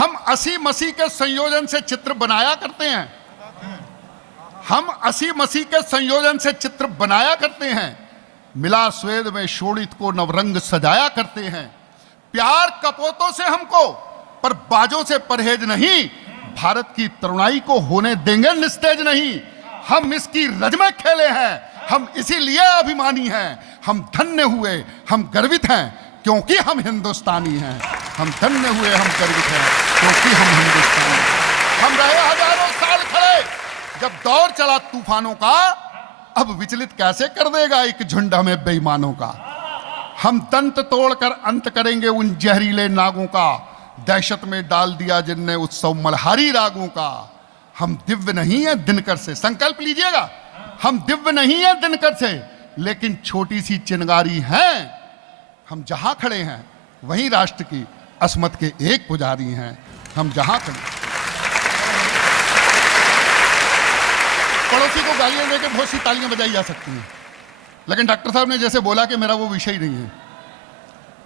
हम 80 मसीह के संयोजन से चित्र बनाया करते हैं। हम 80 मसीह के संयोजन से चित्र बनाया करते हैं। मिला स्वेद में शोणित को नवरंग सजाया करते हैं। प्यार कपोतों से हमको, पर बाजों से परहेज नहीं। भारत की तरुणाई को होने देंगे निस्तेज नहीं। हम इसकी रज में खेले हैं, हम इसीलिए अभिमानी हैं। हम धन्य हुए, हम गर्वित हैं, क्योंकि हम हिंदुस्तानी हैं। हम धन्य हुए, हम गर्वित हैं, क्योंकि हम हिंदुस्तानी हैं। हम रहे हजारों साल खड़े जब दौर चला तूफानों का, अब विचलित कैसे कर देगा एक झुंड हमें बेईमानों का। हम दंत तोड़कर अंत करेंगे उन जहरीले नागों का, दहशत में डाल दिया जिनने उत्सव मल्हारी रागों का। हम दिव्य नहीं है दिनकर से, संकल्प लीजिएगा, हम दिव्य नहीं है दिनकर से, लेकिन छोटी सी चिनगारी हैं। हम जहां खड़े हैं वहीं राष्ट्र की अस्मत के एक पुजारी हैं। हम जहां खड़े, पड़ोसी को गालियां देकर बहुत सी तालियां बजाई जा सकती हैं, लेकिन डॉक्टर साहब ने जैसे बोला कि मेरा वो विषय नहीं है,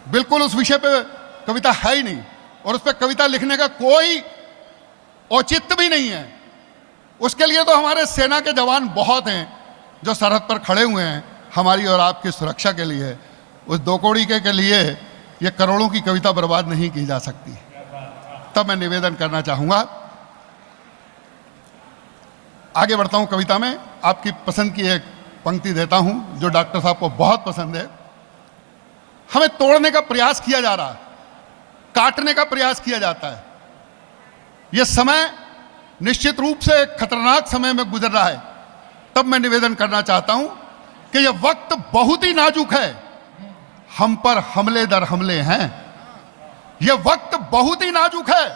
बिल्कुल उस विषय पे कविता है ही नहीं, और उस पर कविता लिखने का कोई औचित्य भी नहीं है। उसके लिए तो हमारे सेना के जवान बहुत हैं जो सरहद पर खड़े हुए हैं हमारी और आपकी सुरक्षा के लिए। उस दो कौड़ी के लिए ये करोड़ों की कविता बर्बाद नहीं की जा सकती। तब मैं निवेदन करना चाहूंगा, आगे बढ़ता हूं कविता में। आपकी पसंद की एक पंक्ति देता हूं जो डॉक्टर साहब को बहुत पसंद है। हमें तोड़ने का प्रयास किया जा रहा है, काटने का प्रयास किया जाता है। यह समय निश्चित रूप से एक खतरनाक समय में गुजर रहा है। तब मैं निवेदन करना चाहता हूं कि यह वक्त बहुत ही नाजुक है, हम पर हमले दर हमले हैं। यह वक्त बहुत ही नाजुक है,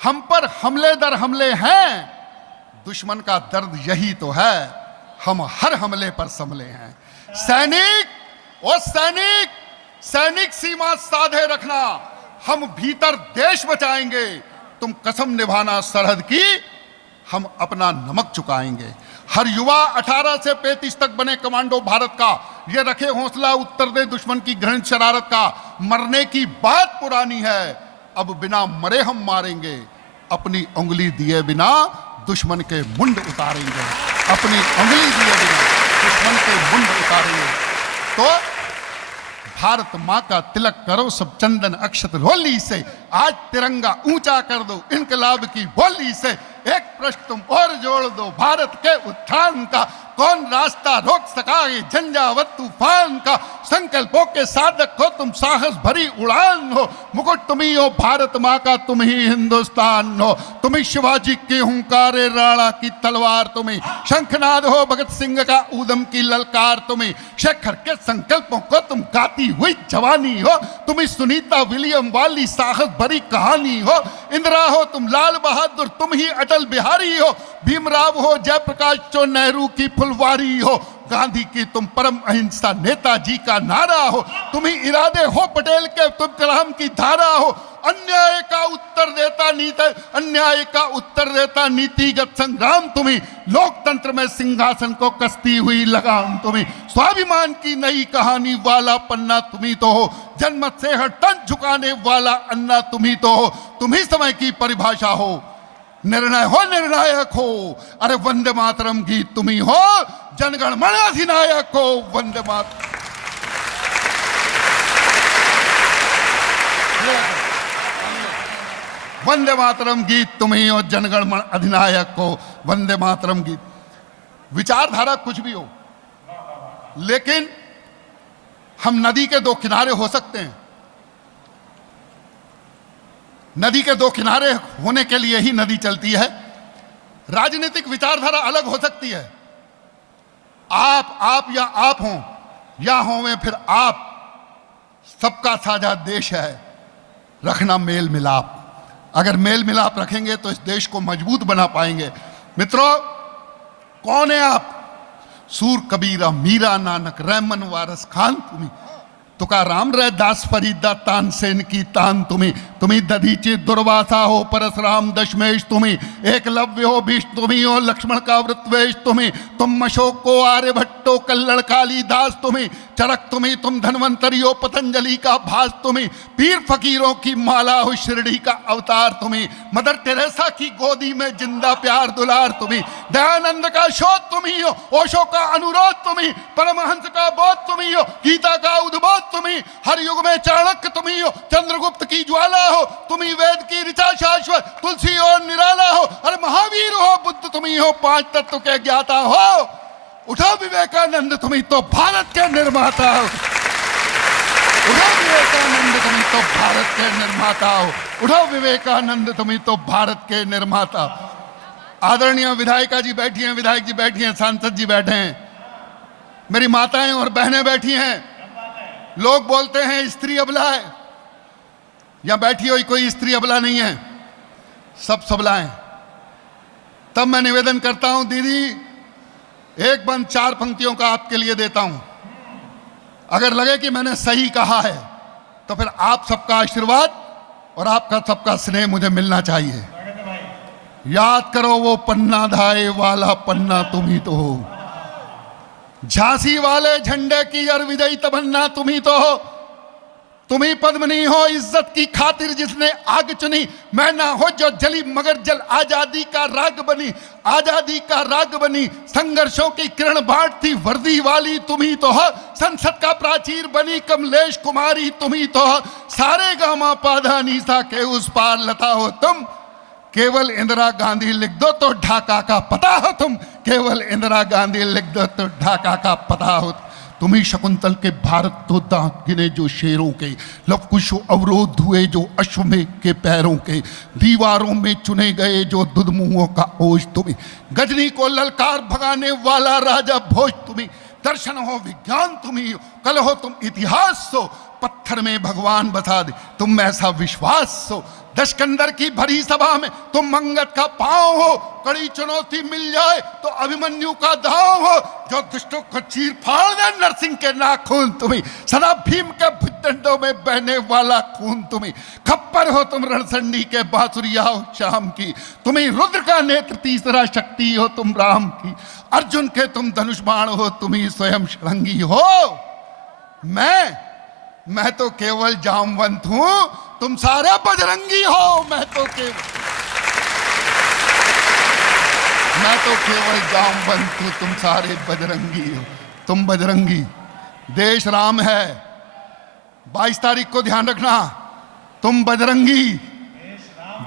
हम पर हमले दर हमले हैं। दुश्मन का दर्द यही तो है, हम हर हमले पर संभले हैं। सैनिक और सैनिक, सैनिक सीमा साधे रखना, हम भीतर देश बचाएंगे। तुम कसम निभाना सरहद की, हम अपना नमक चुकाएंगे। हर युवा 18 से 35 तक बने कमांडो भारत का, ये रखे हौसला उत्तर दे दुश्मन की घृणित शरारत का। मरने की बात पुरानी है, अब बिना मरे हम मारेंगे। अपनी उंगली दिए बिना दुश्मन के मुंड उतारेंगे। अपनी उंगली दिए बिना दुश्मन के मुंड उतारेंगे। तो भारत माँ का तिलक करो सब चंदन अक्षत रोली से, आज तिरंगा ऊंचा कर दो इनकलाब की बोली से। एक प्रश्न तुम और जोड़ दो भारत के उत्थान का, कौन रास्ता रोक सका ये झंझावत तूफान का। संकल्पों के साधक हो तुम, साहस भरी उड़ान हो। मुकुट तुम ही हो भारत माँ का, तुम ही हिंदुस्तान हो। तुम ही शिवाजी के हुंकारे राणा की तलवार, तुम ही शंखनाद हो भगत सिंह का ऊधम की ललकार। तुम ही शेखर के संकल्पों को तुम गाती हुई जवानी हो। तुम ही सुनीता विलियम वाली साहस भरी कहानी हो। इंदिरा हो तुम लाल बहादुर, तुम ही अटल बिहारी हो। भीमराव हो जयप्रकाश चो नेहरू की फुलवारी हो। गांधी की तुम परम अहिंसा नेताजी का नारा हो। तुम ही इरादे हो पटेल के, तुम कलाम की धारा हो। अन्याय का उत्तर देता नीति, अन्याय का उत्तर देता नीतिगत संग्राम। तुम ही लोकतंत्र में सिंहासन को कसती हुई लगाम। तुम ही स्वाभिमान की नई कहानी वाला पन्ना, तुम ही तो हो। जनमत से हर तन झुकाने वाला अन्ना, तुम ही तो हो। तुम ही समय की परिभाषा हो, निर्णय हो निर्णायक हो। अरे वंदे मातरम गीत तुम ही हो, जनगण मन अधिनायक हो। वंदे मातरम, वंदे मातरम गीत तुम ही हो, जनगण मन अधिनायक हो। वंदे मातरम गीत। विचारधारा कुछ भी हो, लेकिन हम नदी के दो किनारे हो सकते हैं। नदी के दो किनारे होने के लिए ही नदी चलती है। राजनीतिक विचारधारा अलग हो सकती है। आप या आप हों या हों फिर आप, सबका साझा देश है, रखना मेल मिलाप। अगर मेल मिलाप रखेंगे तो इस देश को मजबूत बना पाएंगे। मित्रों, कौन है आप? सूर कबीरा मीरा नानक रैमन वारस खान, तुम्ही तुकाराम रे दास फरीदा तानसेन की तान तुम्ही दधीची दुर्वासा हो, परशुराम दशमेश तुम्ही, एकलव्य हो, भीष्म तुम्ही हो, लक्ष्मण का वृत्वेश तुम्ही, तुम अशोक को आर्यभट्टो कल्लड़ कालिदास तुम्ही, चरक तुम्ही, तुम धन्वंतरी हो, पतंजलि का भास तुम्ही, पीर फकीरों की माला हो, शिरडी का अवतार तुम्ही, मदर टेरेसा की गोदी में जिंदा प्यार दुलार तुम्ही, दयानंद का शोध तुम्ही हो, ओशो का अनुरोध तुम्ही, परमहंस का बोध तुम्ही हो, गीता का उद्बोध तुम्ही, हर युग में चाणक्य तुम्ही हो, चंद्रगुप्त की ज्वाला हो, तुम्ही वेद की ऋचा शाश्वत, तुलसी और निराला हो, अरे महावीर हो, बुद्ध तुम्ही हो, पांच तत्व के ज्ञाता हो, उठो विवेकानंद तुम्ही तो भारत के निर्माता हो, उठो विवेकानंद तुम्ही तो भारत के निर्माता हो, उठो विवेकानंद तुम्ही तो भारत के निर्माता। आदरणीय विधायिका जी बैठी हैं, विधायक जी बैठी हैं, सांसद जी बैठे हैं, मेरी माताएं और बहनें बैठी हैं। लोग बोलते हैं स्त्री अबला है, यहां बैठी हुई कोई स्त्री अबला नहीं है, सब सबला है। तब मैं निवेदन करता हूं, दीदी एक बंद 4 पंक्तियों का आपके लिए देता हूं, अगर लगे कि मैंने सही कहा है तो फिर आप सबका आशीर्वाद और आपका सबका स्नेह मुझे मिलना चाहिए। याद करो वो पन्ना धाए वाला पन्ना तुम ही तो हो, झांसी वाले झंडे की अर विजयी तमन्ना तुम ही तो हो, तुम ही पद्मनी हो इज्जत की खातिर जिसने आग चुनी, मैं ना हो जो जली मगर जल आजादी का राग बनी, आजादी का राग बनी, संघर्षों की किरण बांटती वर्दी वाली तुम ही तो हो, संसद का प्राचीर बनी कमलेश कुमारी तुम ही तो हो, सारे गामा पाधा नीसा के उस पार लता हो तुम, केवल इंदिरा गांधी लिख दो तो ढाका का पता हो तुम, केवल इंदिरा गांधी लिख दो तो ढाका का पता हो। तुम ही शकुंतल के भारत तो दांत गिने जो शेरों के, लवकुश अवरोध हुए जो अश्वमेघ के पैरों के, दीवारों में चुने गए जो दुधमुओं का ओज तुम्ही, गजनी को ललकार भगाने वाला राजा भोज तुम्ही, दर्शन हो विज्ञान तुम्ही, कल हो तुम इतिहास सो, पत्थर में भगवान बता दे तुम ऐसा विश्वास हो, दशकंदर की भरी सभा में तुम मंगत का पांव हो, कड़ी चुनौती मिल जाए तो अभिमन्यु का दांव हो, जो दुष्टों को चीर फाड़ दे नरसिंह के नाखून तुम्ही, सदा भीम के भुजदंडों में बहने वाला खून तुम्ही, खप्पर हो तुम रणसंडी के बांसुरिया हो शाम की, तुम्ही रुद्र का नेत्र तीसरा शक्ति हो तुम राम की, अर्जुन के तुम धनुष बाण हो तुम्ही स्वयं षडंगी हो, मैं तो केवल जामवंत हूं, तुम सारे बजरंगी हो, मैं तो केवल जामवंत हूं, तुम सारे बजरंगी हो, तुम बजरंगी। देश राम है, 22 तारीख को ध्यान रखना, तुम बजरंगी,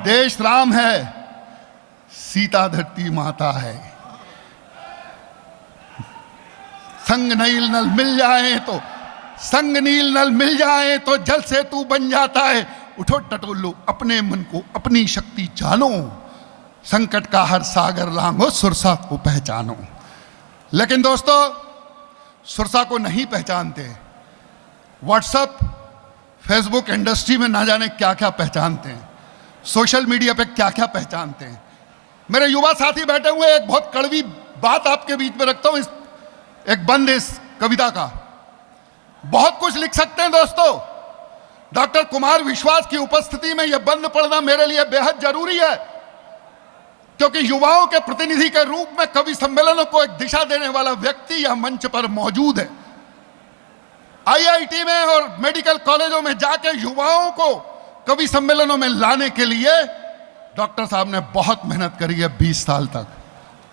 देश राम है, सीता धरती माता है, संग नील नल मिल जाए तो, संग नील नल मिल जाए तो जल से तू बन जाता है, उठो टटोलो अपने मन को अपनी शक्ति जानो, संकट का हर सागर लांघो सुरसा को पहचानो। लेकिन दोस्तों सुरसा को नहीं पहचानते, व्हाट्सएप फेसबुक इंडस्ट्री में ना जाने क्या क्या पहचानते हैं, सोशल मीडिया पे क्या क्या पहचानते हैं। मेरे युवा साथी बैठे हुए, एक बहुत कड़वी बात आपके बीच में रखता हूं, एक बंद इस कविता का, बहुत कुछ लिख सकते हैं दोस्तों, डॉक्टर कुमार विश्वास की उपस्थिति में यह बंद पढ़ना मेरे लिए बेहद जरूरी है, क्योंकि युवाओं के प्रतिनिधि के रूप में कवि सम्मेलनों को एक दिशा देने वाला व्यक्ति यह मंच पर मौजूद है। आईआईटी में और मेडिकल कॉलेजों में जाकर युवाओं को कवि सम्मेलनों में लाने के लिए डॉक्टर साहब ने बहुत मेहनत करी है 20 साल तक,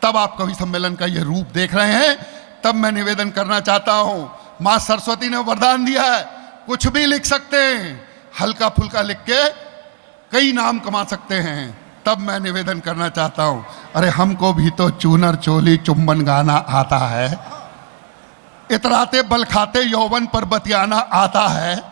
तब आप कवि सम्मेलन का यह रूप देख रहे हैं। तब मैं निवेदन करना चाहता हूं, मां सरस्वती ने वरदान दिया है, कुछ भी लिख सकते हैं, हल्का फुल्का लिख के कई नाम कमा सकते हैं। तब मैं निवेदन करना चाहता हूं, अरे हमको भी तो चूनर चोली चुम्बन गाना आता है, इतराते बल खाते यौवन पर बतियाना आता है,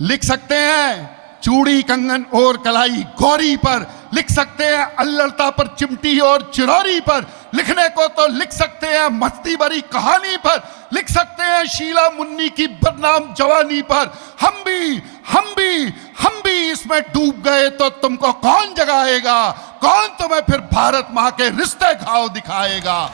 लिख सकते हैं चूड़ी कंगन और कलाई गौरी पर, लिख सकते हैं अल्लड़ता पर चिमटी और चिरौरी पर, लिखने को तो लिख सकते हैं मस्ती भरी कहानी पर, लिख सकते हैं शीला मुन्नी की बदनाम जवानी पर। हम भी इसमें डूब गए तो तुमको कौन जगाएगा, कौन तुम्हें फिर भारत मां के रिश्ते घाव दिखाएगा।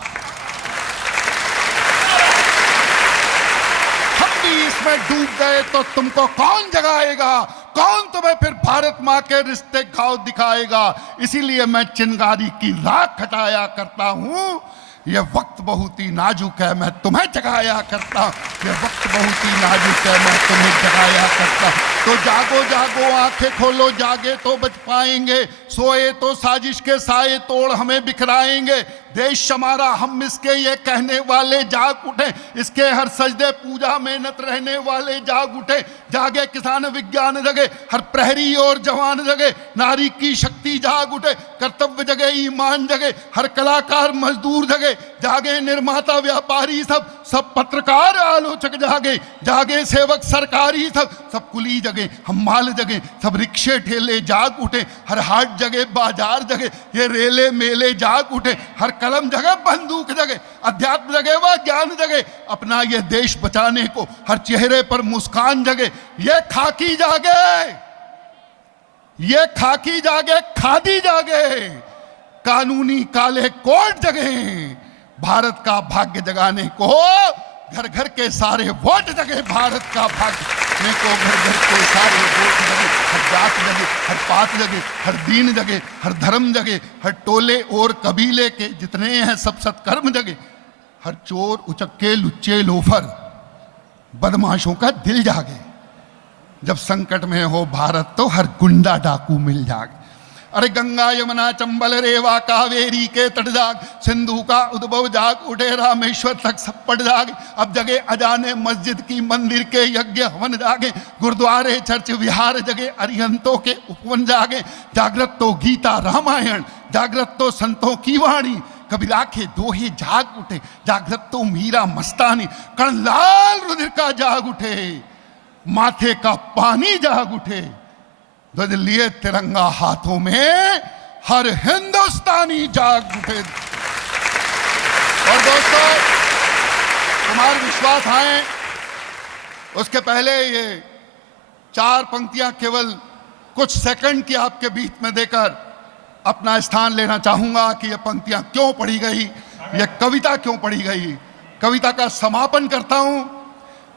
हम भी में डूब गए तो तुमको कौन जगाएगा? कौन तुम्हें फिर भारत माँ के रिश्ते घाव दिखाएगा? इसीलिए मैं चिंगारी की राख हटाया करता हूं। ये वक्त बहुत ही नाजुक है, मैं तुम्हें जगाया करता हूं। ये वक्त बहुत ही नाजुक है, मैं तुम्हें जगाया करता हूं। तो जागो जागो आंखें खोलो, जागे तो बच पाएंगे, सोए तो साजिश के साए तोड़ हमें बिखराएंगे। देश हमारा हम इसके ये कहने वाले जाग उठे, इसके हर सजदे पूजा मेहनत रहने वाले जाग उठे। जागे किसान विज्ञान जगे, हर प्रहरी और जवान जगे, नारी की शक्ति जाग उठे। कर्तव्य जगे, ईमान जगे, हर कलाकार मजदूर जगे। जागे निर्माता व्यापारी सब पत्रकार आलोचक जागे। जागे सेवक सरकारी सब कुली जगे, हम माल जगे, सब रिक्शे ठेले जाग उठे। हर हाट जगे, बाजार जगे, ये रेले मेले जाग उठे। हर कलम जगे, बंदूक जगे, अध्यात्म जगे व ज्ञान जगे। अपना ये देश बचाने को हर चेहरे पर मुस्कान जगे। ये खाकी जागे, ये खाकी जागे, खादी जागे, कानूनी काले कोट जगे। भारत का भाग्य जगाने को घर घर के सारे वोट जगे। भारत का भाग्य को घर घर के सारे वोट जगे। हर जात जगे, हर पात जगे, हर दीन जगे, हर धर्म जगे, हर टोले और कबीले के जितने हैं सब सत्कर्म जगे। हर चोर उचक्के लुच्चे लोफर बदमाशों का दिल जागे। जब संकट में हो भारत तो हर गुंडा डाकू मिल जागे। अरे गंगा यमुना चंबल रेवा कावेरी के तट जाग, सिंधु का उद्भव जाग उठे, रामेश्वर तक सब पट जागे। अब जगे अजाने मस्जिद की मंदिर के यज्ञ हवन जागे। गुरुद्वारे चर्च विहार जगे, अरिहंतों के उपवन जागे। जागृत तो गीता रामायण, जागृत तो संतों की वाणी, कबीरा के दोहे जाग उठे। जागृत तो मीरा मस्तानी, कण लाल रुधिर का जाग उठे। माथे का पानी जाग उठे, ध्वज लिए तिरंगा हाथों में, हर हिंदुस्तानी जाग उठे। और दोस्तों, कुमार विश्वास आए उसके पहले ये 4 पंक्तियां केवल कुछ सेकंड की आपके बीच में देकर अपना स्थान लेना चाहूंगा कि ये पंक्तियां क्यों पढ़ी गई, ये कविता क्यों पढ़ी गई। कविता का समापन करता हूं।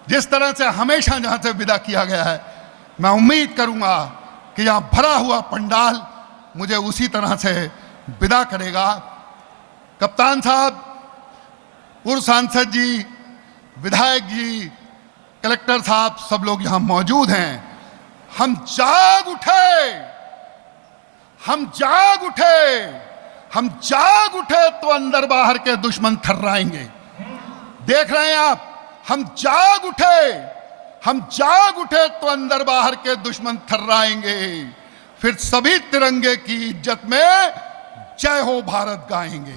जिस तरह से हमेशा जहां से विदा किया गया है, मैं उम्मीद करूंगा कि यहां भरा हुआ पंडाल मुझे उसी तरह से विदा करेगा। कप्तान साहब, पूर्व सांसद जी, विधायक जी, कलेक्टर साहब, सब लोग यहां मौजूद हैं। हम जाग उठे, हम जाग उठे, हम जाग उठे तो अंदर बाहर के दुश्मन थर्राएंगे। देख रहे हैं आप, हम जाग उठे, हम जाग उठे तो अंदर बाहर के दुश्मन थर्राएंगे। फिर सभी तिरंगे की इज्जत में जय हो भारत गाएंगे।